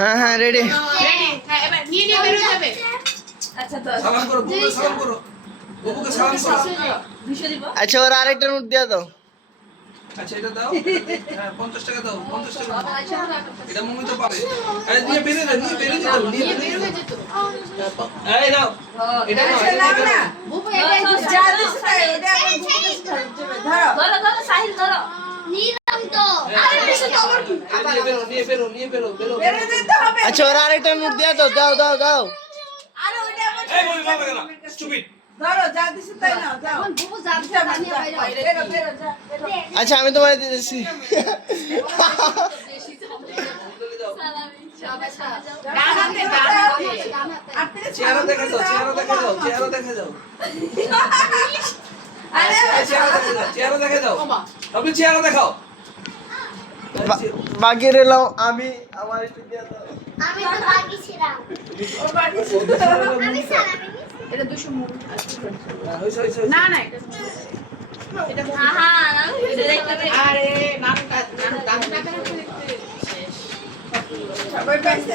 হ্যাঁ হ্যাঁ ready. Ready? হ্যাঁ, এবার নিয়ে নিয়ে বেরো যাবে। আচ্ছা দাও। সালাম করো, বুবুকে সালাম করো। বুবুকে সালাম করো। 200 দিব। আচ্ছা ওর আরেকটা নোট দিয়ে দাও। আচ্ছা এটা দাও। হ্যাঁ 50 টাকা দাও, 50 টাকা দাও। এটা মমি তো পাবে। আরে নিয়ে বেরিয়ে যাও, নিয়ে বেরিয়ে যাও, নিয়ে নিয়ে বের বেরিয়ে হয়ে যাও। যেত। এই নাও। এটা নাও, এটা নিয়ে বেরো। বুবু এটাই দিছে। যা দিছে তাই ওটা আমি বুবুকে ধরো। ধরো ধরো সাহিল ধরো। নিলাম তো। আরে বেশি তো আবার কি? নিয়ে বেরো, নিয়ে বেরো, নিয়ে বেরো, বেরো। বেরো দিতে হবে। আচ্ছা ওর আরেকটা নোট দিয়ে দাও, দাও দাও দাও। আরে ওটা আমার এই মমি পাবে না। স্টুপিড। ধরো যা দিছে তাই নাও যাও। এখন বুবু যাচ্ছে না নিয়ে বাইরে। বেরো বেরো যা বেরো। আচ্ছা আমি তোমায় দিয়েছি। ডান হাতে, ডান হাতে। আর থেকে চেহারা দেখে যাও, চেহারা দেখে যাও, চেহারা দেখে যাও। আরে এই চেহারা দেখে যাও, চেহারা দেখে যাও। আপনি চেহারা দেখাও। বাকি রইলাম আমি, আমার একটু দিয়ে দাও। আমি তো বাকি ছিলাম। ও বাড়ি আমি সালামি। এটা 200 মুখ। হইছে, হইছে, হইছে। না না এটা এটা মুখ। আহা, আমি আরে নানু নানু দাদু টাকা রাখতে শেষ। সবাই পাইছে